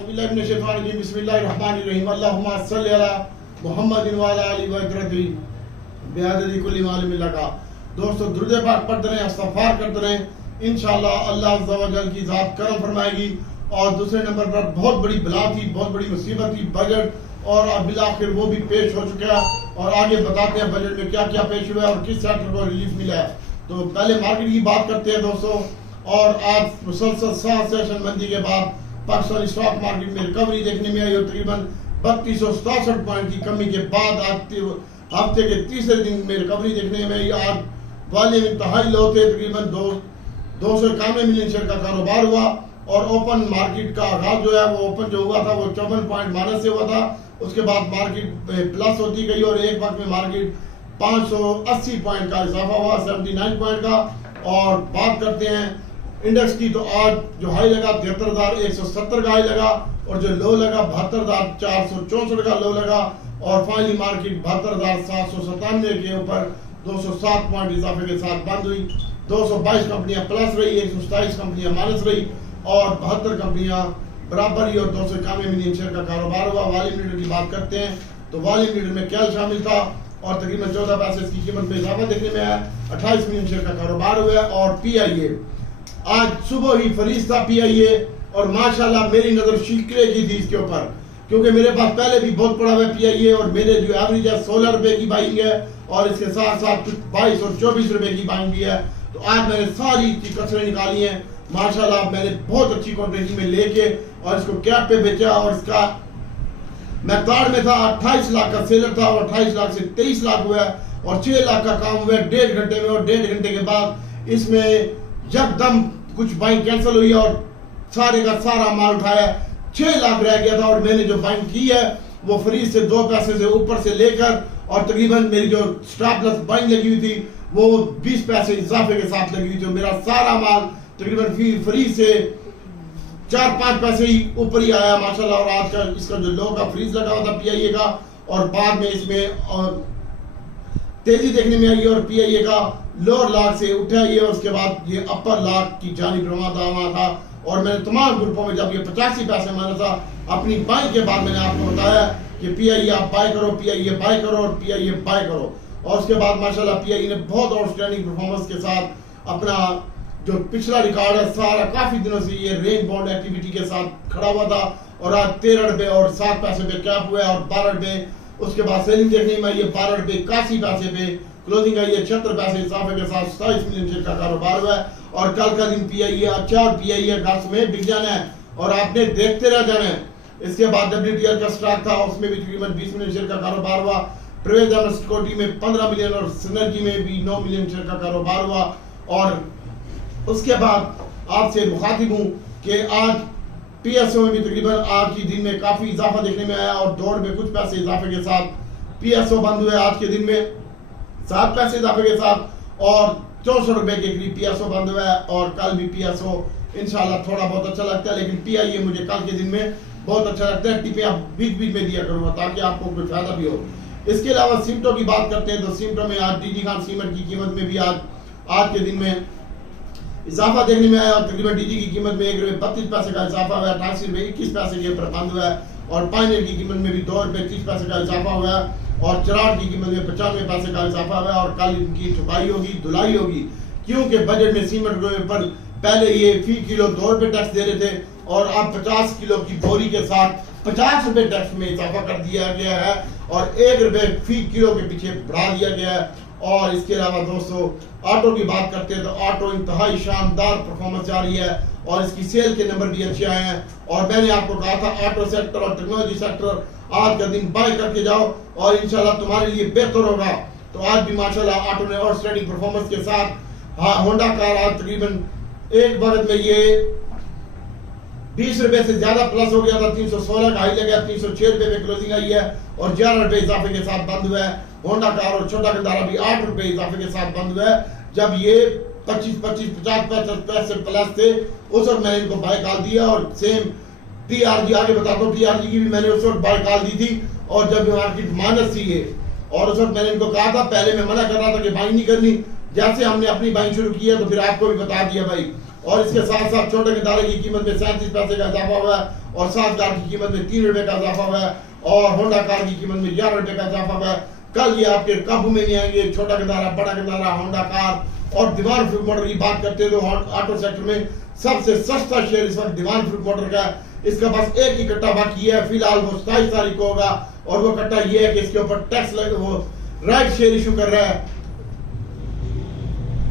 बिस्मिल्लाहिर्रहमानिर्रहीम अल्लाहुम्मा सल्लि अला मुहम्मदिन व अला आलिहि व इत्रती बिअददी कुल्ली मालूम लगा। दोस्तों दुरूद पाक पढ़ते रहें, इस्तग़फ़ार करते रहें, इंशाअल्लाह अल्लाह अज़्ज़ा व जल की ज़ात करम फरमाएगी। और दूसरे नंबर पर बहुत बड़ी बला थी, बहुत बड़ी मुसीबत थी बजट, और अब बिलाखिर वो भी पेश हो चुका है। और आगे बताते हैं बजट में क्या क्या पेश हुआ है और किस सेक्टर को रिलीफ मिला है। तो पहले मार्केट की बात करते हैं दोस्तों। और आज मुसलसल 7 सेशन बंदी के बाद पाकिस्तानी स्टॉक मार्केट में रिकवरी देखने में आई और तकरीबन 3267 पॉइंट की कमी के बाद आज हफ्ते के तीसरे दिन में रिकवरी देखने में आई। आज वॉल्यूम इंतहाई लो थे, तकरीबन 291 मिलियन शेयर का कारोबार हुआ। और ओपन मार्केट का आगाज जो है वो ओपन जो हुआ था वो 54 पॉइंट माइनस से हुआ था। उसके बाद मार्केट प्लस होती गई और एक वक्त में मार्केट 580 पॉइंट का इजाफा हुआ, 79 पॉइंट का। और बात करते हैं इंडेक्स की, तो आज जो हाई लगा 73,170 का हाई लगा और जो लो लगा 72,464 का लो लगा। और फाइनली मार्केट 72,797 के ऊपर 207 पॉइंट इजाफे के साथ बंद हुई। 222 कंपनियां प्लस रही, 127 कंपनियां माइनस रही और 72 कंपनियां बराबर ही और 291 मिलियन शेयर का कारोबार हुआ। वॉल्यूम लीडर की बात करते हैं तो वॉल्यूम लीडर में कैल शामिल था और तकरीबन 14 पैसे इसकी कीमत में इजाफा देखने में आया। 28 मिलियन शेयर का कारोबार हुआ। और PIA आज सुबह ही फरीज था PIA, और माशाल्लाह मेरी नजर शिकरे की थी इसके ऊपर, क्योंकि मेरे पास पहले भी बहुत पड़ा हुआ है PIA और मेरे जो एवरेज है 16 रुपए की बाइंग है और इसके साथ साथ कुछ 22 और 24 रुपए की बाइंग भी है। तो आज मैंने सारी इसकी कसरें निकाली हैं माशाल्लाह। मैंने बहुत अच्छी क्वांटिटी में लेके और इसको कैप पे बेचा और इसका मैकदार में था 28 लाख का सेलर था और 28 लाख से 23 लाख हुआ और 6 लाख का काम हुआ 1.5 घंटे में। और 1.5 घंटे के बाद इसमें जबदम कुछ बाइंग कैंसिल हुई और सारे का सारा माल उठाया, 6 लाख रह गया था। और मैंने जो बाइंग की है वो फ्रीज से 2 पैसे से ऊपर से लेकर और तकरीबन मेरी जो स्टॉप लॉस बाइंग लगी हुई थी वो 20 पैसे इजाफे के साथ लगी हुई थी। मेरा सारा माल तकरीबन फ्रीज से 4-5 पैसे ही ऊपर ही आया माशाल्लाह। और आज का इसका जो लो का फ्रीज लगा हुआ था PIA का, और बाद में इसमें तेजी देखने में आई और PIA का लोअर लाख से उठा ये, और उसके बाद ये अपर लाख की जानिब रवाना था। और मैंने तमाम ग्रुपों में जब ये 85 पैसे माना था अपनी बाई के बाद मैंने आपको बताया कि PIA आप बाय करो, PIA बाय करो और PIA बाय करो। और उसके बाद माशाल्लाह PIA ने बहुत आउटस्टैंडिंग परफॉर्मेंस के साथ अपना जो पिछला रिकॉर्ड है सारा काफी दिनों से ये रेंज बाउंड एक्टिविटी के साथ खड़ा हुआ था। और आज 13 रुपए और 7 पैसे पे कैप हुआ और 12 रुपए उसके बाद सेलिंग देखने में आई 12 रुपए 81 पैसे पे क्लोजिंग आई है। 76 पैसे इजाफे के साथ 27 मिलियन शेयर का कारोबार हुआ है। और कल का दिन PIA अच्छा और PIA घास में बिक जाना है और आपने देखते रह जाना है। इसके बाद WTL का स्टॉक था, उसमें भी तकरीबन 20 मिलियन शेयर का कारोबार हुआ। प्रवेश सिक्योरिटी में 15 मिलियन और सिनर्जी में भी 9 मिलियन शेयर का कारोबार हुआ। और उसके बाद आपसे मुखातिब हूँ कि आज PSO में भी तकरीबन आज की दिन में काफी इजाफा देखने में आया और दौड़ में कुछ पैसे इजाफे के साथ PSO बंद हुए आज के दिन में 7 पैसे इजाफे के साथ और 64 रुपए के करीब PSO बंद हुआ है। और कल भी PSO इंशाल्लाह थोड़ा बहुत अच्छा लगता है, लेकिन PIA मुझे कल के दिन में बहुत अच्छा लगता है। टिपें आप बीच बीच में दिया करूंगा ताकि आपको कोई फायदा भी हो। इसके अलावा सीमेंटों की बात करते हैं तो सीमेंटों में आज DG खान सीमेंट की कीमत में भी आज के दिन में इजाफा देखने में आया और तकरीबन DG की कीमत में 1 रुपए 32 पैसे का इजाफा हुआ है, 88 रुपए 21 पैसे के ऊपर बंद हुआ है। और पाइनियर की कीमत में भी 2 रुपए 30 पैसे का इजाफा हुआ है और चराट की कीमत में 95 पैसे का इजाफा हुआ है। और कल इनकी ठुकाई होगी, धुलाई होगी, क्योंकि बजट में सीमेंट पर पहले ये फी किलो 2 रुपए टैक्स दे रहे थे और अब 50 किलो की बोरी के साथ 50 रुपए टैक्स में इजाफा कर दिया गया है और 1 रुपए फी किलो के पीछे बढ़ा दिया गया है। और इसके अलावा दोस्तों ऑटो की बात करते हैं तो ऑटो इंतहाई शानदार परफॉर्मेंस जा रही है और इसकी सेल के नंबर भी अच्छे आए हैं। और मैंने आपको कहा था ऑटो सेक्टर और टेक्नोलॉजी सेक्टर आज का दिन बाय करके जाओ और इंशाल्लाह तुम्हारे लिए बेहतर होगा। तो आज भी माशाल्लाह ऑटो ने आउटस्टैंडिंग परफॉर्मेंस के साथ होंडा कार आज तकरीबन एक वक्त में ये 20 रुपए से ज्यादा प्लस हो गया था, 316 का हाई लगा, 306 रुपए में क्लोजिंग आई है और 11 रुपए इजाफे के साथ बंद हुआ है। होंडा कार और छोटा गंदारा भी 8 रुपए इजाफे के साथ बंद हुआ है। जब ये 25-50 पैसे प्लस थे उस वक्त मैंने इनको बाय कॉल दिया और सेम TRG आगे बताता हूँ, TRG की भी मैंने उस वक्त बाय कॉल दी थी और जब मार्केट माइनस थी ये, और उस वक्त मैंने इनको कहा था, पहले मैं मना कर रहा था कि बाइंग नहीं करनी, जैसे हमने अपनी बाइंग शुरू की है तो फिर आपको भी बता दिया भाई। और इसके साथ साथ छोटे दारे की कीमत में 37 पैसे का इजाफा हुआ है और 7 कार की कीमत में 3 रुपए का इजाफा हुआ है और होंडा कार की कीमत में 11 रुपए का इजाफा हुआ है। कल ये आपके काबू में नहीं आएंगे। छोटा गंदारा, बड़ा गंदारा, होंडा कार और दीवान फ्रूट मोटर की बात करते हैं तो ऑटो सेक्टर में सबसे सस्ता शेयर इस वक्त दीवान फ्रूट मोटर का है। इसका बस एक ही कट्टा बाकी है, फिलहाल वो 27 तारीख को होगा और वो कट्टा ये है कि इसके ऊपर टैक्स वो राइट शेयर इशू कर रहा है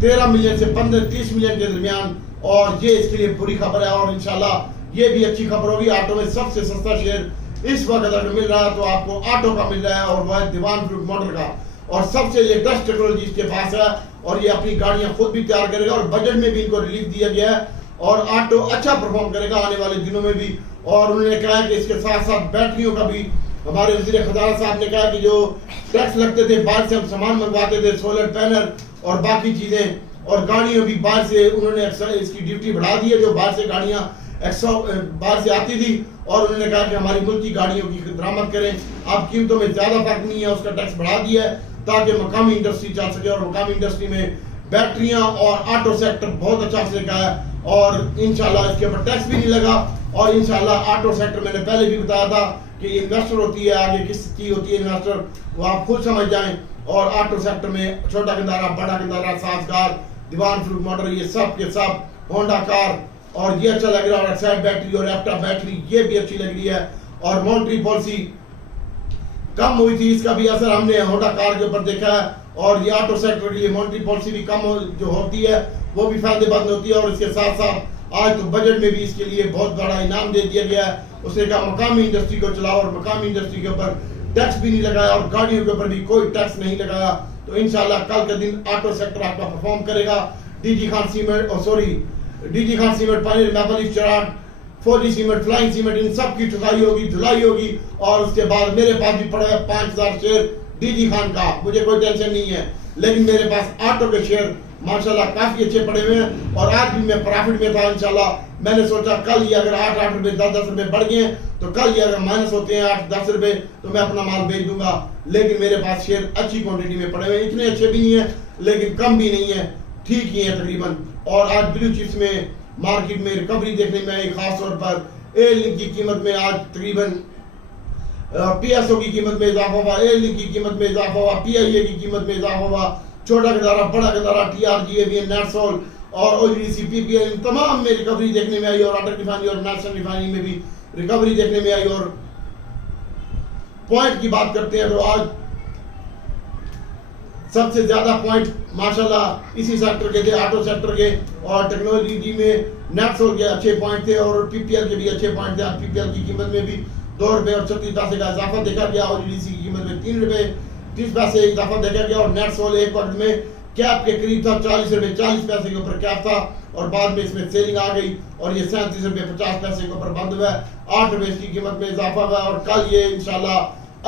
13 मिलियन से 30 मिलियन के दरमियान और ये इसके लिए बुरी खबर है और इंशाल्लाह ये भी अच्छी खबर होगी। ऑटो में सबसे सस्ता शेयर इस वक्त अगर मिल रहा है तो आपको ऑटो का मिल रहा है और वह है दीवान फ्रूट मोटर का और सबसे लेटेस्ट टेक्नोलॉजी इसके पास है और ये अपनी गाड़ियां खुद भी तैयार करेगा और बजट में भी इनको रिलीफ दिया गया है और ऑटो अच्छा परफॉर्म करेगा आने वाले दिनों में भी। और उन्होंने कहा कि इसके साथ साथ बैटरियों का भी हमारे वजीर खजाना साहब ने कहा कि जो टैक्स लगते थे बाहर से हम सामान मंगवाते थे, सोलर पैनल और बाकी चीजें और गाड़ियों भी बाहर से उन्होंने इसकी ड्यूटी बढ़ा दी है जो बाहर से गाड़ियां बाहर से आती थी और उन्होंने कहा कि हमारी मुल्की गाड़ियों की दरामद करें। अब कीमतों में ज्यादा फर्क नहीं है, उसका टैक्स बढ़ा दिया है ताकि मकामी इंडस्ट्री चल सके और मकामी इंडस्ट्री में बैटरियां और ऑटो सेक्टर बहुत अच्छा से का है और इंशाल्लाह इसके ऊपर टैक्स भी नहीं लगा और इंशाल्लाह ऑटो सेक्टर मैंने पहले भी बताया था कि इन्वेस्टर होती है आगे किसकी होती है इन्वेस्टर वो आप खुद समझ जाएं और ऑटो सेक्टर में छोटा गंदारा, बड़ा गंदारा, साजगार, दीवान फ्रूट मोटर ये सब के सब, होंडा कार और ये अच्छा लग रहा है और एक्साइड बैटरी और एप्टा बैटरी ये भी अच्छी लग रही है और मॉनेटरी पॉलिसी कम हुई थी इसका भी असर हमने होंडा कार के ऊपर देखा है और ये ऑटो सेक्टर की मॉनेटरी पॉलिसी भी कम जो होती है वो भी फायदेमंद होती है और इसके साथ साथ आज तो बजट में भी इसके लिए बहुत बड़ा इनाम दे दिया गया है। उसने कहा मकामी इंडस्ट्री को चलाओ और मकामी इंडस्ट्री के ऊपर टैक्स भी नहीं लगाया और गाड़ियों के ऊपर भी कोई टैक्स नहीं लगाया तो इंशाल्लाह कल के दिन ऑटो सेक्टर आपका परफॉर्म करेगा। डीजी खान सीमेंट, पानी, maple Cherat, 4G cement, flying cement इन सब की ठुकाई होगी, धुलाई होगी और उसके बाद मेरे पास भी पड़ा है 5000 शेयर डीजी खान का, मुझे कोई टेंशन नहीं है लेकिन मेरे पास ऑटो के शेयर माशाल्लाह काफी अच्छे पड़े हुए हैं और आज भी मैं प्रॉफिट में था इंशाल्लाह। मैंने सोचा कल ये अगर 8 रुपए 10 रुपए बढ़ गए तो कल ये अगर माइनस होते हैं 8-10 रुपए तो मैं अपना माल बेच दूंगा लेकिन मेरे पास शेयर अच्छी क्वांटिटी में पड़े हुए हैं, इतने अच्छे भी नहीं है लेकिन कम भी नहीं है, ठीक ही है तकरीबन। और आज ब्लू चिप्स में मार्केट में रिकवरी देखने में आई, खास तौर पर एयर लिंक की कीमत में आज तकरीबन पीएसओ की कीमत में इजाफा हुआ, एयर लिंक की कीमत में इजाफा हुआ, पीआईए की कीमत में इजाफा हुआ, छोटा गदारा, बड़ा गदारा, टीआरजी, एवीएन, नेटसोल और ओजीडीसी, पीपीएल इन तमाम में रिकवरी देखने में आई और अटक रिफाइनरी और नेशनल रिफाइनरी में भी रिकवरी देखने में आई। और पॉइंट की बात करते हैं तो आज सबसे ज्यादा पॉइंट माशाल्लाह इसी सेक्टर के थे, ऑटो सेक्टर के और टेक्नोलॉजी में नेटसोल के अच्छे पॉइंट थे और पीपीएल के भी अच्छे पॉइंट थे। आज पीपीएल की कीमत में भी 2 रुपए और 36 पैसे का इजाफा देखा गया और ओजीडीसी की कीमत में 3 रुपए 30 पैसे इजाफा देखा गया और नेटसोल एक वक्त में कैप के करीब था, 40 रुपए 40 पैसे के ऊपर कैप था और बाद में इसमें सेलिंग आ गई और ये 37 रुपए 50 पैसे के ऊपर बंद हुआ है, 8 रुपए इसकी कीमत में इजाफा हुआ और कल ये इंशाल्लाह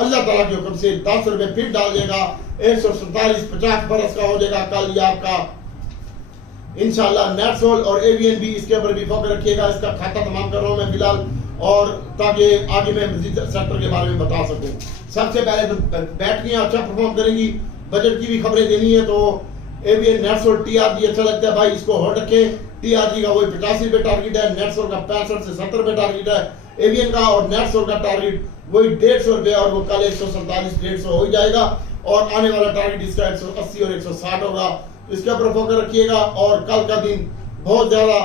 अल्लाह ताला के हुक्म से 10 रुपए फिर डाल देगा, 147.50 बरस का हो जाएगा कल ये आपका इंशाल्लाह। नेटसोल और एवीएन भी इसके ऊपर भी फोकस रखिएगा, इसका खाता तमाम कर रहा हूँ मैं फिलहाल और ताकि आगे मैं मजीद सेक्टर के बारे में बता सकूं। सबसे पहले तो बैटरियां अच्छा परफॉर्म करेंगी, बजट की भी खबरें देनी है तो एवीएन, नेटसोल, टीआरजी अच्छा लगता है भाई, इसको होल्ड रखें। टीआरजी का वही 85 रुपए टारगेट है, नेटसोल का 65 से 70 रुपए टारगेट है, एवीएन का और नेटसोल का टारगेट वही 150 रुपए और वो कल 147 150 हो जाएगा और आने वाला टारगेट इसका 180 और 160 होगा, इसके ऊपर फोकस रखिएगा। और कल का दिन बहुत ज्यादा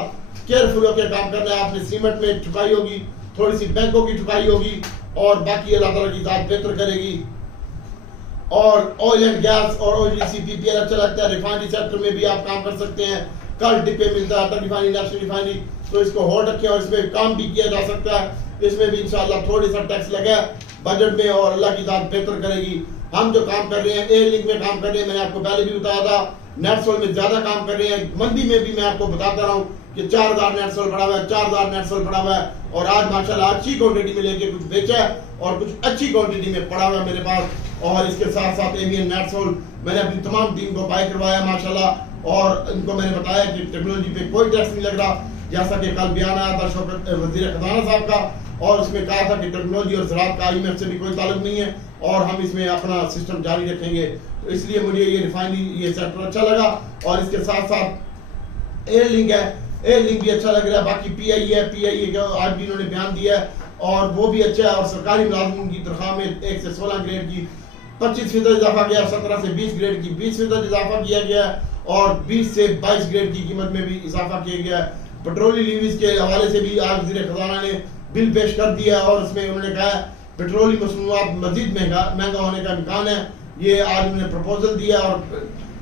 केयरफुल होकर काम करना है आपने। सीमेंट में ठुकाई होगी, थोड़ी सी बैंकों की ठुकाई होगी और बाकी अल्लाह ताला की जात बेहतर करेगी। और ऑयल एंड गैस और ओजीडीसी, पीपीएल अच्छा लगता है, रिफाइनरी सेक्टर में भी आप काम कर सकते हैं, कल डिपे मिलता है, रिफाइनरी, नेशनल रिफाइनरी, तो इसको होल्ड रखें और इसमें काम भी किया जा सकता है। इसमें भी इंशाल्लाह थोड़ी सा टैक्स लगा बजट में और अल्लाह की जात बेहतर करेगी। हम जो काम कर रहे हैं एयर लिंक में काम कर रहे हैं, मैंने आपको पहले भी बताया था, नेटसोल में ज्यादा काम कर रहे हैं, मंदी में भी मैं आपको बताता रहा हूँ कि 4000 नेटसोल पड़ा हुआ है, 4000 नेटसोल पड़ा हुआ है और आज माशाल्लाह अच्छी क्वांटिटी में लेके कुछ बेचा है और कुछ अच्छी क्वांटिटी में पड़ा हुआ है मेरे पास। और इसके साथ साथ एवीएन, नेटसोल मैंने अपनी तमाम टीम को बाय करवाया माशाल्लाह और इनको मैंने बताया कि टेक्नोलॉजी पे कोई टैक्स नहीं लग रहा, जैसा कि कल बयान आया था शौकत वजीर खजाना साहब का और उसमें कहा था कि टेक्नोलॉजी और ज़राअत का IMF से भी कोई ताल्लुक नहीं है और हम इसमें अपना सिस्टम जारी रखेंगे। तो इसलिए मुझे ये रिफाइनरी ये सेक्टर अच्छा लगा और इसके साथ साथ एयर लिंक है, एयर लिंक भी अच्छा लग रहा है। बाकी PIE है, PIE का आज भी इन्होंने बयान दिया है और वो भी अच्छा है। और सरकारी मुलाजिम की तनख्वाह में 1 से 16 ग्रेड की 25% इजाफा किया, 17 से 20 ग्रेड की 20% इजाफा किया गया और 20 से 22 ग्रेड की कीमत में भी इजाफा किया गया। पेट्रोलियम लीवीज के हवाले से भी आज वज़ीर खजाना ने बिल पेश कर दिया और उसमें उन्होंने कहा पेट्रोलियम मसनूआत मजीद महंगा होने का इम्कान है। ये आज उन्होंने प्रपोजल दिया और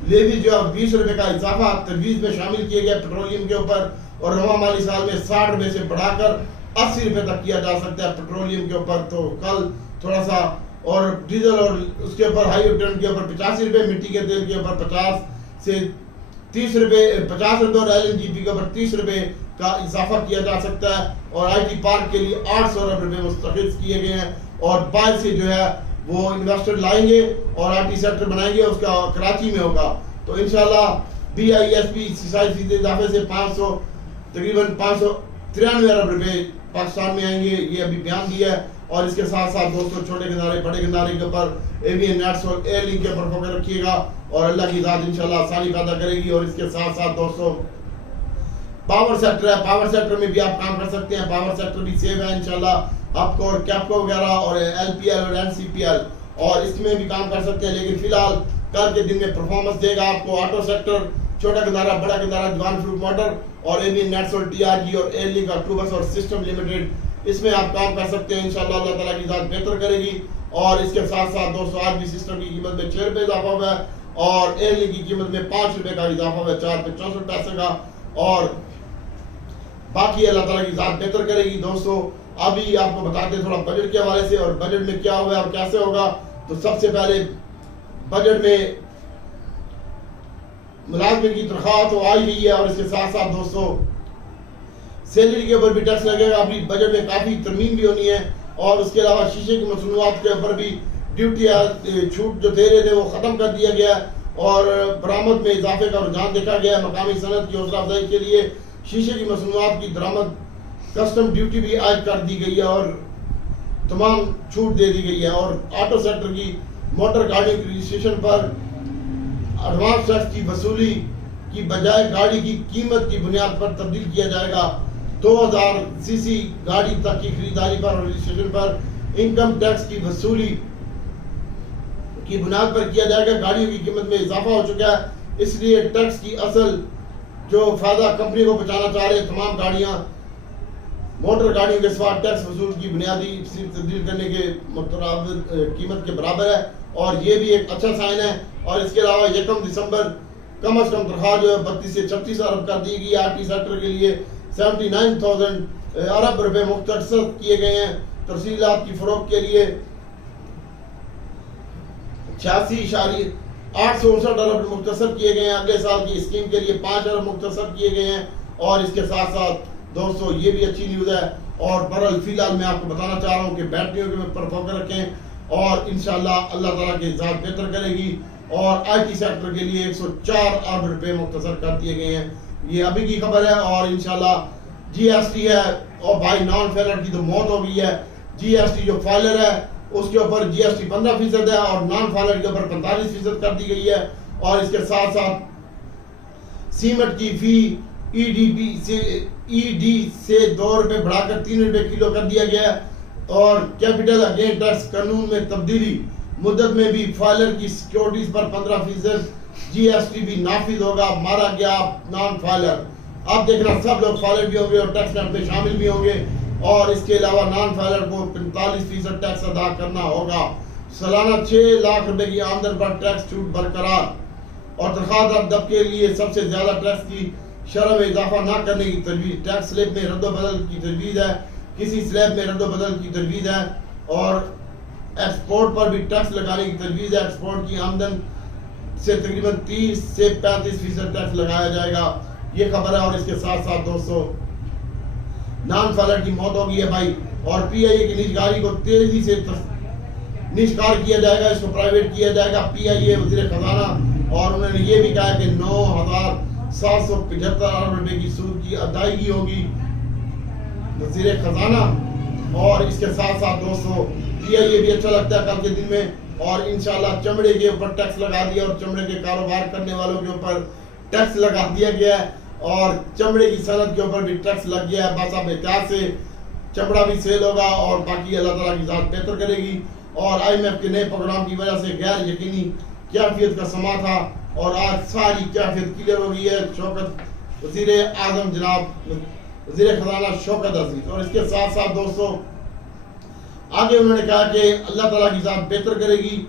लेवी जो 20 रुपए का इजाफा तजवीज़ में शामिल किया गया पेट्रोलियम के ऊपर और रवा माली साल में 60 रुपए से बढ़ाकर 80 रुपए तक किया जा सकता है पेट्रोलियम के ऊपर। तो कल थोड़ा सा और डीजल और उसके ऊपर हाई ऑक्टेन के ऊपर 85 रुपए, मिट्टी के तेल के ऊपर 50 से 30 रुपए, 50 रुपए और LNG के ऊपर 30 रुपए का इजाफा किया जा सकता है। और IT पार्क के लिए 800 अरब रुपए मुस्तखिल किए गए हैं और बाहर से जो है वो इन्वेस्टर लाएंगे और IT सेक्टर बनाएंगे, उसका कराची में होगा। तो इंशाल्लाह BISP 67% इजाफे से 500 तकरीबन 593 अरब रुपए पाकिस्तान में आएंगे, ये अभी बयान दिया है। और इसके साथ साथ दोस्तों छोटे किनारे बड़े किनारे के ऊपर एवियन नेट्स और एयर लिंक के ऊपर फोकस रखिएगा और अल्लाह की ज़ात इंशाल्लाह आसानी पैदा करेगी। और इसके साथ साथ दोस्तों पावर सेक्टर है, पावर सेक्टर में भी आप काम कर सकते हैं। पावर सेक्टर भी सेव है इंशाल्लाह, आपको और कैपको वगैरह और LPL और NCPL और इसमें भी काम कर सकते हैं। लेकिन फिलहाल कल के दिन में परफॉर्मेंस देगा आपको ऑटो सेक्टर, छोटा किनारा बड़ा किनारा, दीवान फ्रूट मोटर और एवियन नेट्स और TRG और एयर लिंक अक्टूबस और सिस्टम लिमिटेड, इसमें आप काम कर सकते हैं। इंशाल्लाह अल्लाह ताला की ज़ात बेहतर करेगी। और इसके साथ साथ दोस्तों आज भी सिस्टम की कीमत में 6 रुपए इजाफा हुआ है और एयर लिंक की कीमत में 5 रुपए का इजाफा हुआ है, 4 रुपए 64 पैसे का। और बाकी अल्लाह ताला की ज़ात बेहतर करेगी। दोस्तों अभी आपको बताते हैं थोड़ा बजट के हवाले से और बजट में क्या हुआ है और कैसे होगा। तो सबसे पहले बजट में मुलाजिम की तनख्वाह तो आई गई है और इसके साथ साथ दोस्तों सैलरी के ऊपर भी टैक्स लगेगा। अभी बजट में काफी तरमीम भी होनी है और उसके अलावा शीशे की मसनूआत के ऊपर भी ड्यूटी छूट जो दे रहे थे वो खत्म कर दिया गया और बरामद में इजाफे का रुझान देखा गया। मकामी सनत की हौसला अफजाई के लिए शीशे की मसनूआत की दरामद कस्टम ड्यूटी भी आज कर दी गई है और तमाम छूट दे दी गई है। और ऑटो सेक्टर की मोटर गाड़ियों की रजिस्ट्रेशन पर एडवांस टैक्स की वसूली की बजाय गाड़ी की कीमत की बुनियाद पर तब्दील किया जाएगा। 2000 सीसी गाड़ी तक की खरीदारी पर और रजिस्ट्रेशन पर इनकम टैक्स की वसूली की बुनियाद पर किया जाएगा। गाड़ियों की कीमत में इजाफा हो चुका है, इसलिए टैक्स की असल जो फायदा कंपनी को बचाना चाह रहे हैं तमाम गाड़ियां मोटर गाड़ियों के साथ टैक्स वसूल की बुनियादी तब्दील करने के कीमत के बराबर है और ये भी एक अच्छा साइन है। और इसके अलावा 1 दिसंबर कम अज कम तनख्वाह जो है 32 से 36 अरब कर दी गई। IT सेक्टर के लिए 79,000 अरब रुपए मुख्तस किए गए हैं। तफसीलात की फरोख्त के लिए 86,859 अरब मुख्तसर किए गए हैं। अगले साल की स्कीम के लिए 5 अरब मुख्तसर किए गए हैं। और इसके साथ साथ दोस्तों ये भी अच्छी न्यूज़ है। और बहरहाल फिलहाल मैं आपको बताना चाह रहा हूँ कि बैटरियों के ऊपर फोकस रखें और इंशाल्लाह अल्लाह ताला की ज़ात बेहतर करेगी। और IT सेक्टर के लिए 104 अरब रुपए मुख्तसर कर दिए गए हैं, ये अभी की खबर है। और इंशाल्लाह GST है और भाई नॉन फाइलर की तो मौत हो गई है। GST जो फाइलर है उसके ऊपर GST 15% है और नॉन फाइलर के ऊपर 45% कर दी गई है। और इसके साथ साथ सीमेंट की फी ED से 2 रुपए बढ़ाकर 3 रुपए किलो कर दिया गया है। और कैपिटल गेन टैक्स कानून में तब्दीली, मुद्दत में भी फाइलर की सिक्योरिटीज पर 15% GST भी नाफिज होगा। मारा गया नॉन फाइलर, अब देखना सब लोग फाइलर भी होंगे और टैक्स नेट में शामिल भी होंगे। और इसके अलावा नॉन फाइलर को 45% टैक्स अदा करना होगा। सालाना 6 लाख रुपए की आमदन पर टैक्स छूट बरकरार। और तनख्वाहदार तबके के लिए सबसे ज्यादा टैक्स की शरह में इजाफा न करने की तजवीज़। टैक्स स्लैब में रद्दोबदल की तजवीज़ है, किसी स्लैब में रद्दोबदल की तजवीज़ है। और एक्सपोर्ट पर भी टैक्स लगाने की तजवीज़ है। एक्सपोर्ट की आमदन से तकरीबन 30 से 35% टैक्स लगाया जाएगा, ये खबर है। और इसके साथ साथ दोस्तों नॉन फाइलर की मौत हो गई है भाई और PIA की निजगारी को तेजी से निष्कार किया जाएगा, इसको प्राइवेट किया जाएगा। PIA वज़ीर खजाना और उन्होंने ये भी कहा कि 9,775 अरब रुपए की सूद की अदायगी होगी वज़ीर खजाना। और इसके साथ साथ दोस्तों PIA भी अच्छा लगता है कल के दिन में। और इंशाल्लाह चमड़े के ऊपर टैक्स लगा दिया और चमड़े के कारोबार करने वालों के ऊपर टैक्स लगा दिया गया है। और चमड़े की सनत के ऊपर भी टैक्स लग गया है। बस अब एहतियात से चमड़ा भी सेल होगा और बाकी अल्लाह ताला की ज़ात बेहतर करेगी। और IMF के नए प्रोग्राम की वजह से गैर यकीनी कैफियत का समा था और आज सारी कैफियत क्लियर हो गई है। शौकत वज़ीर आज़म जनाब वज़ीर ख़जाना शौकत अजीज़, और इसके साथ साथ दोस्तों आगे उन्होंने कहा कि अल्लाह ताला की ज़ात बेहतर करेगी।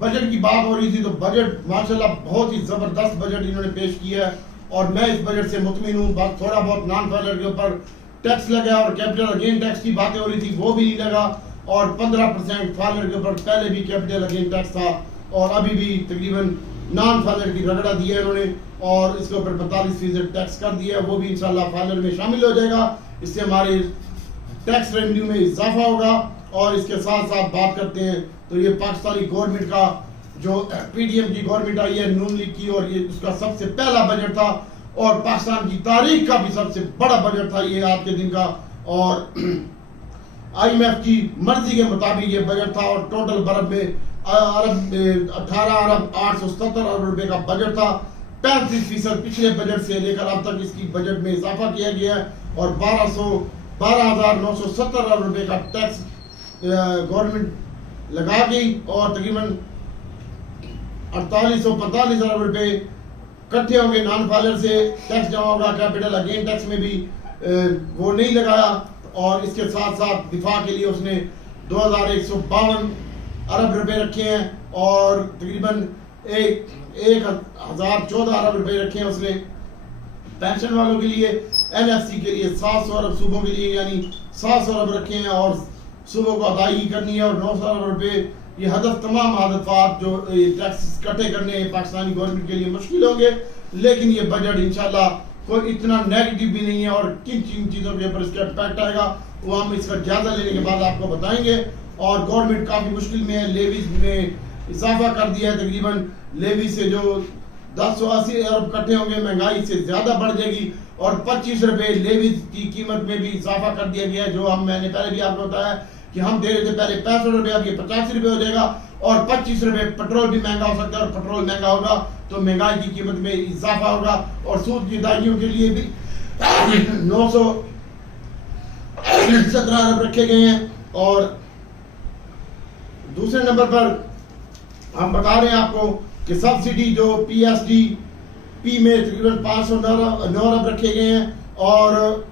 बजट की बात हो रही थी तो बजट माशाल्लाह बहुत ही ज़बरदस्त बजट इन्होंने पेश किया है और मैं इस बजट से मुतमिन हूँ। बस थोड़ा बहुत नॉन फैलर के ऊपर टैक्स लगा और कैपिटल अगेन टैक्स की बातें हो रही थी वो भी नहीं लगा, और 15% फॉलोअर के ऊपर पहले भी कैपिटल अगेन टैक्स था और अभी भी तकरीबन नॉन फॉलोअर की रगड़ा दिया है उन्होंने और इसके ऊपर 45% टैक्स कर दिया है, वो भी इंशाल्लाह फॉलोअर में शामिल हो जाएगा। इससे हमारे टैक्स रेवेन्यू में इजाफा होगा। और इसके साथ साथ बात करते हैं तो ये पाकिस्तानी गवर्नमेंट का जो PDM की गवर्नमेंट आई है नून लीग की, और ये उसका सबसे पहला बजट था और पाकिस्तान की तारीख का भी सबसे बड़ा बजट था ये आज के दिन का। और IMF की मर्जी के मुताबिक ये बजट था और टोटल बरब में 18 अरब 877 अरब रुपए का बजट था। 35% पिछले बजट से लेकर अब तक इसकी बजट में इजाफा किया गया है और 12,970 अरब रुपए का टैक्स गवर्नमेंट लगा गई और तकरीबन 4845 अरब रुपए इकट्ठे होंगे नॉन फॉलोअर से टैक्स जमा होगा। कैपिटल अगेन टैक्स में भी वो नहीं लगाया और इसके साथ साथ दिफा के लिए उसने 2152 अरब रुपए रखे हैं और तकरीबन 1014 अरब रुपए रखे हैं उसने पेंशन वालों के लिए। NFC के लिए 700 अरब सूबों के लिए यानी 700 अरब रखे हैं और सूबों को अदायगी करनी है और 900 अरब रुपए ये हदफ तमाम हदफात जो टैक्स इकट्ठे करने पाकिस्तानी गवर्नमेंट के लिए मुश्किल होंगे। लेकिन ये बजट इंशाल्लाह कोई इतना नेगेटिव भी नहीं है और किन किन चीज़ों के ऊपर इसका इम्पैक्ट आएगा वो हम इसका जायजा लेने के बाद आपको बताएंगे। और गवर्नमेंट काफ़ी मुश्किल में है, लेवीज में इजाफा कर दिया है, तकरीबन लेवी से जो 1080 अरब इकट्ठे होंगे महंगाई से ज़्यादा बढ़ जाएगी और 25 रुपए लेवीज की कीमत में भी इजाफा कर दिया गया है। जो मैंने पहले भी आपको बताया कि हम दे रहे थे पहले 65 रुपए, अब ये 85 रुपए हो जाएगा और 25 रुपए पेट्रोल भी महंगा हो सकता है और पेट्रोल महंगा होगा तो महंगाई की कीमत में इजाफा होगा। और सूद की अदायगियों के लिए भी 917 अरब रखे गए हैं। और दूसरे नंबर पर हम बता रहे हैं आपको कि सब्सिडी जो PSDP में तकरीबन 509 अरब रखे गए हैं और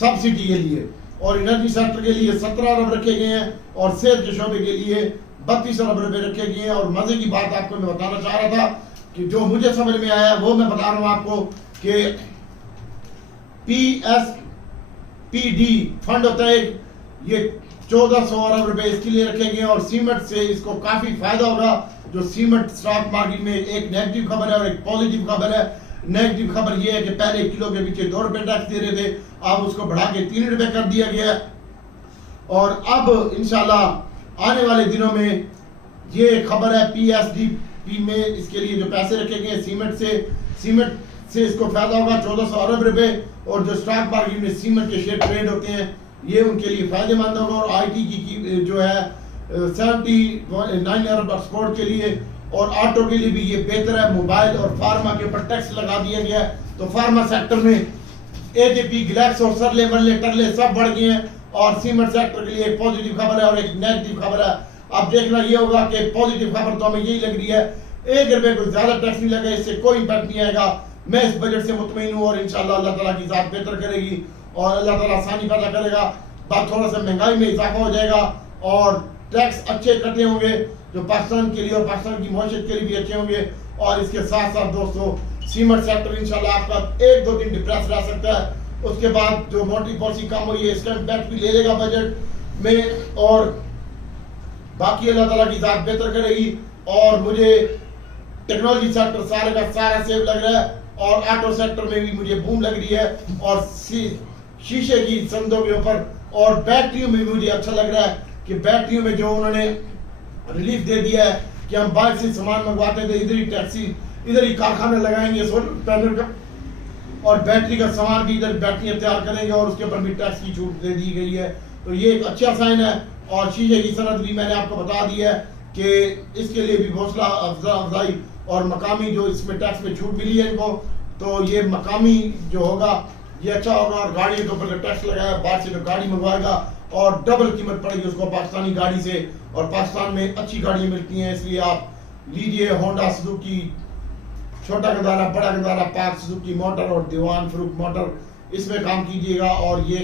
सब्सिडी के लिए, और एनर्जी सेक्टर के लिए 17 अरब रखे गए हैं और सेहत के शोबे के लिए 32 अरब रुपए रखे गए हैं। और मजे की बात आपको मैं बताना चाह रहा था कि जो मुझे समझ में आया वो मैं बता रहा हूं आपको कि PSPD फंड होता है ये 1400 अरब रुपए इसके लिए रखे गए और सीमेंट से इसको काफी फायदा होगा। जो सीमेंट स्टॉक मार्केट में एक नेगेटिव खबर है और एक पॉजिटिव खबर है। नेगेटिव खबर ये है कि पहले 1 किलो के पीछे 2 रुपए टैक्स दे रहे थे, अब उसको बढ़ा के 3 रुपए कर दिया गया और अब इंशाल्लाह आने वाले दिनों में ये खबर है PSDP में इसके लिए जो पैसे रखे गए सीमेंट से इसको फायदा होगा 1400 अरब रुपए। और जो स्टॉक मार्केट में सीमेंट के शेयर ट्रेड होते हैं ये उनके लिए फायदेमंद होगा। और IT की जो है 79 अरब एक्सपोर्ट के लिए और ऑटो के लिए भी ये बेहतर है। मोबाइल और फार्मा के ऊपर टैक्स लगा दिया गया है तो फार्मा सेक्टर में ADP ग्लैक्सो सरले मरले टरले सब बढ़ गए हैं और सीमेंट सेक्टर के लिए एक पॉजिटिव खबर है और एक नेगेटिव खबर है। अब देखना ये होगा कि पॉजिटिव खबर तो हमें यही लग रही है 1 रुपए को ज्यादा टैक्स नहीं लगा, इससे कोई इम्पैक्ट नहीं आएगा। मैं इस बजट से मुतमईन हूँ और इंशाल्लाह अल्लाह ताला की ज़ात बेहतर करेगी और अल्लाह ताला आसानी पैदा करेगा। बात थोड़ा सा महंगाई में इजाफा हो जाएगा और टैक्स अच्छे इकट्ठे होंगे जो पाकिस्तान के लिए और पाकिस्तान की मईशत के लिए भी अच्छे होंगे। और इसके साथ साथ दोस्तों सीमेंट सेक्टर इंशाल्लाह आपका 1-2 दिन डिप्रेस रह सकता है, उसके बाद जो मॉनेटरी पॉलिसी कम हुई है इसका इम्पैक्ट भी ले लेगा बजट में और बाकी अल्लाह ताला की ज़ात बेहतर करेगी। और मुझे टेक्नोलॉजी सेक्टर सारे का सारा सेफ लग रहा है और ऑटो सेक्टर में भी मुझे बूम लग रही है और शीशे की संदों के ऊपर और बैटरियों में भी मुझे अच्छा लग रहा है कि बैटरियों में जो उन्होंने रिलीफ दे दिया है कि हम बाहर से सामान मंगवाते थे इधर ही टैक्सी इधर ही कारखाना लगाएंगे सोलर पैनल का और बैटरी का सामान भी इधर बैटरियां तैयार करेंगे और उसके ऊपर भी टैक्स की छूट दे दी गई है तो ये एक अच्छा साइन है। और शीशे की सनत भी मैंने आपको बता दी है कि इसके लिए भी हौसला अफजाई और मकामी जो इसमें टैक्स में छूट मिली है इनको, तो ये मकामी जो होगा ये अच्छा होगा। और गाड़ियों के ऊपर टैक्स लगाया, बाहर से जो गाड़ी मंगवाएगा और डबल कीमत पड़ेगी उसको पाकिस्तानी गाड़ी से। और पाकिस्तान में अच्छी गाड़ियाँ मिलती हैं, इसलिए आप लीजिए होंडा सुजुकी, छोटा गंदारा, बड़ा गंदारा, पाक सुजुकी मोटर और दीवान फरूक मोटर, इसमें काम कीजिएगा। और ये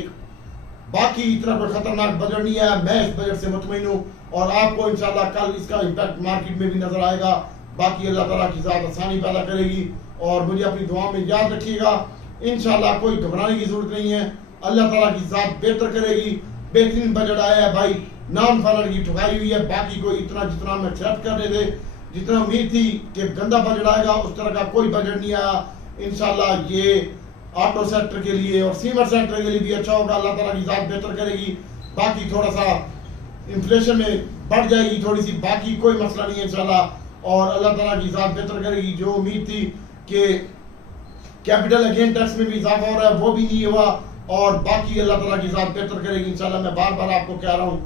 बाकी इतना कोई खतरनाक बजट नहीं है, मैं इस बजट से मुतमईन हूँ और आपको इंशाल्लाह कल इसका इम्पैक्ट मार्केट में भी नजर आएगा। बाकी अल्लाह ताला की ज़ात आसानी पैदा करेगी और मुझे अपनी दुआ में याद रखिएगा। इंशाल्लाह कोई घबराने की जरूरत नहीं है, अल्लाह ताला की ज़ात बेहतर करेगी। बेहतरीन बजट आया है भाई, नाम फलर की ठुकाई हुई है। बाकी कोई इतना जितना मैं एक्सेप्ट कर रहे थे, जितना उम्मीद थी कि गंदा बजट आएगा, उस तरह का कोई बजट नहीं आया। इंशाल्लाह ये ऑटो सेक्टर के लिए और सीमेंट सेक्टर के लिए भी अच्छा होगा, अल्लाह ताला की ज़ात बेहतर करेगी। बाकी थोड़ा सा इन्फ्लेशन में बढ़ जाएगी थोड़ी सी, बाकी कोई मसला नहीं है इंशाल्लाह। और अल्लाह ताला की ज़ात बेहतर करेगी। जो उम्मीद थी कि कैपिटल अगेन टैक्स में भी इजाफा हो रहा है वो भी नहीं हुआ, और बाकी अल्लाह ताला की ज़ात बेहतर करेगी इंशाल्लाह। मैं बार बार आपको कह रहा हूँ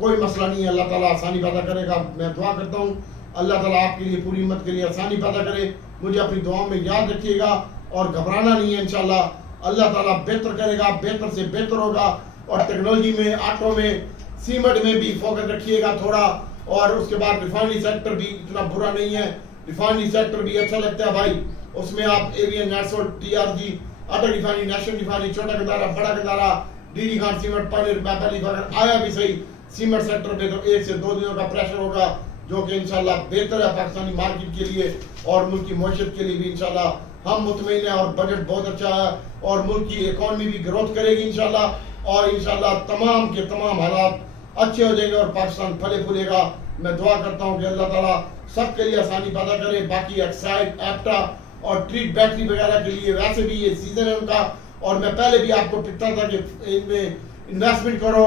कोई मसला नहीं है, अल्लाह ताला आसानी पैदा करेगा। मैं दुआ करता हूँ अल्लाह ताला आपके लिए, पूरी उम्मत के लिए आसानी पैदा करे। मुझे अपनी दुआओं में याद रखिएगा और घबराना नहीं है इंशाल्लाह। अल्लाह ताला बेहतर करेगा, बेहतर से बेहतर होगा। और टेक्नोलॉजी में, ऑटो में, सीमेंट में भी फोकस रखिएगा थोड़ा। और उसके बाद रिफाइनरी सेक्टर भी इतना बुरा नहीं है, रिफाइनरी सेक्टर भी अच्छा लगता है भाई। उसमें आप एवियन, नेसो, टीआरजी, अटल रिफाइनरी, नेशनल रिफाइनरी, छोटा गंदारा, बड़ा गंदारा, डीडी खान सीमेंट, पनीर, बैपली वगैरह आया भी सही। सीमेंट सेक्टर पे तो 1 से 2 दिनों का प्रेशर होगा, जो कि इंशाल्लाह बेहतर है पाकिस्तानी मार्केट के लिए और मुल्क की मईशत के लिए भी। इंशाल्लाह हम मुतमईन हैं और बजट बहुत अच्छा है और मुल्क की इकॉनमी भी ग्रोथ करेगी इंशाल्लाह। और इंशाल्लाह तमाम के तमाम हालात अच्छे हो जाएंगे और पाकिस्तान फले फूलेगा। मैं दुआ करता हूँ कि अल्लाह ताला सबके लिए आसानी पैदा करे। बाकी एक्साइड, एप्टा और ट्रीट बैटरी वगैरह के लिए वैसे भी ये सीजन है उनका, और मैं पहले भी आपको टिकता था कि इनमें इन्वेस्टमेंट करो,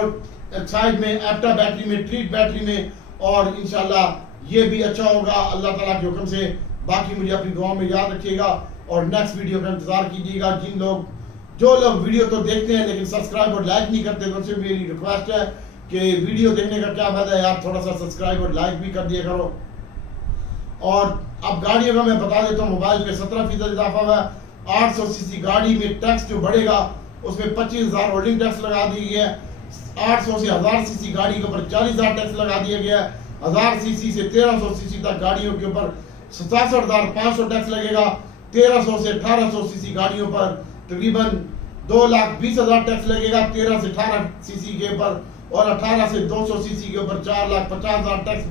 एक्साइड में, एप्टा बैटरी में, ट्रीट बैटरी में, और इंशाल्लाह ये भी अच्छा होगा अल्लाह ताला के हुक्म से। बाकी मुझे अपनी दुआओं में याद रखिएगा और नेक्स्ट वीडियो का इंतजार कीजिएगा। जो लोग वीडियो तो देखते हैं लेकिन सब्सक्राइब और लाइक नहीं करते, तो उनसे मेरी रिक्वेस्ट है कि वीडियो देखने का क्या फायदा है यार, थोड़ा सा सब्सक्राइब और लाइक भी कर दिया करो। और अब गाड़ियों का मैं बता देता हूँ, मोबाइल पे 17% इजाफा हुआ है। 800 सीसी गाड़ी में टैक्स जो बढ़ेगा उसमें 25,000 होल्डिंग टैक्स लगा दी गई है। 800 से 1000 सीसी गाड़ी के ऊपर 40,000 टैक्स लगा दिया गया है। 1000 सीसी से 1300 सीसी तक गाड़ियों के ऊपर 67,500 टैक्स लगेगा। 1300 से 1800 सीसी गाड़ियों पर तकरीबन 2,20,000 टैक्स लगेगा 13 से 18 सीसी के ऊपर, और 18 से 200 सीसी के ऊपर 4,50,000 टैक्स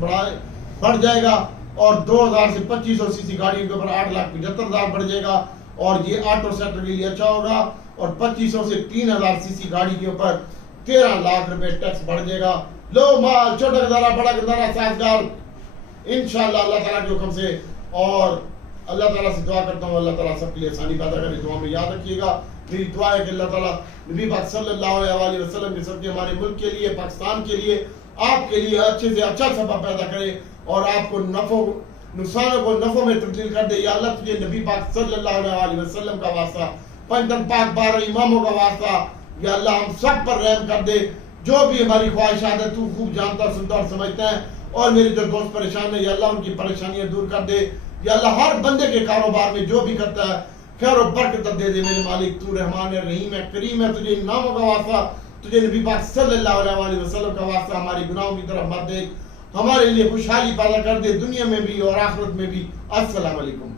बढ़ जाएगा। और 2000 से 2500 सीसी गाड़ियों के ऊपर 8,75,000 बढ़ जाएगा। और ये ऑटो सेक्टर के लिए अच्छा होगा। और 2500 से 3000 सीसी गाड़ी के ऊपर 13 लाख रुपए टैक्स बढ़ जाएगा। लो माल, छोटा गंदारा, बड़ा गंदारा, साजगार, इंशाल्लाह अल्लाह ताला के हुक्म से। और अल्लाह ताला से दुआ करता हूँ अल्लाह ताला सबके लिए आसानी पैदा करे। दुआ में याद रखिएगा, मेरी दुआ है कि अल्लाह ताला नबी पाक सल्लल्लाहु अलैहि वसल्लम के सबके, हमारे मुल्क के लिए, पाकिस्तान के लिए, आपके लिए अच्छे से अच्छा सबब पैदा करे और आपको नुकसानों को नफों में तब्दील कर दे। या अल्लाह तुझे नबी पाक सल्लल्लाहु अलैहि वसल्लम का वास्ता, पंचतन पाक 12 इमामों का वास्ता, या अल्लाह हम सब पर रहम कर दे। जो भी हमारी ख्वाहिशात है तू खूब जानता, सुनता और समझता है। और मेरे जो दोस्त परेशान है या अल्लाह उनकी परेशानियां दूर कर दे। या अल्लाह हर बंदे के कारोबार में जो भी करता है खैर और बरकत दे दे। मेरे मालिक तू रहमान है, रहीम है, करीम है। तुझे इन नामों का वास्ता, तुझे नबी पाक सल्लल्लाहु अलैहि वसल्लम का वास्ता, हमारी गुनाहों की तरफ मत देख, हमारे लिए खुशहाली पैदा कर दे दुनिया में भी और आखिरत में भी। अस्सलाम वालेकुम।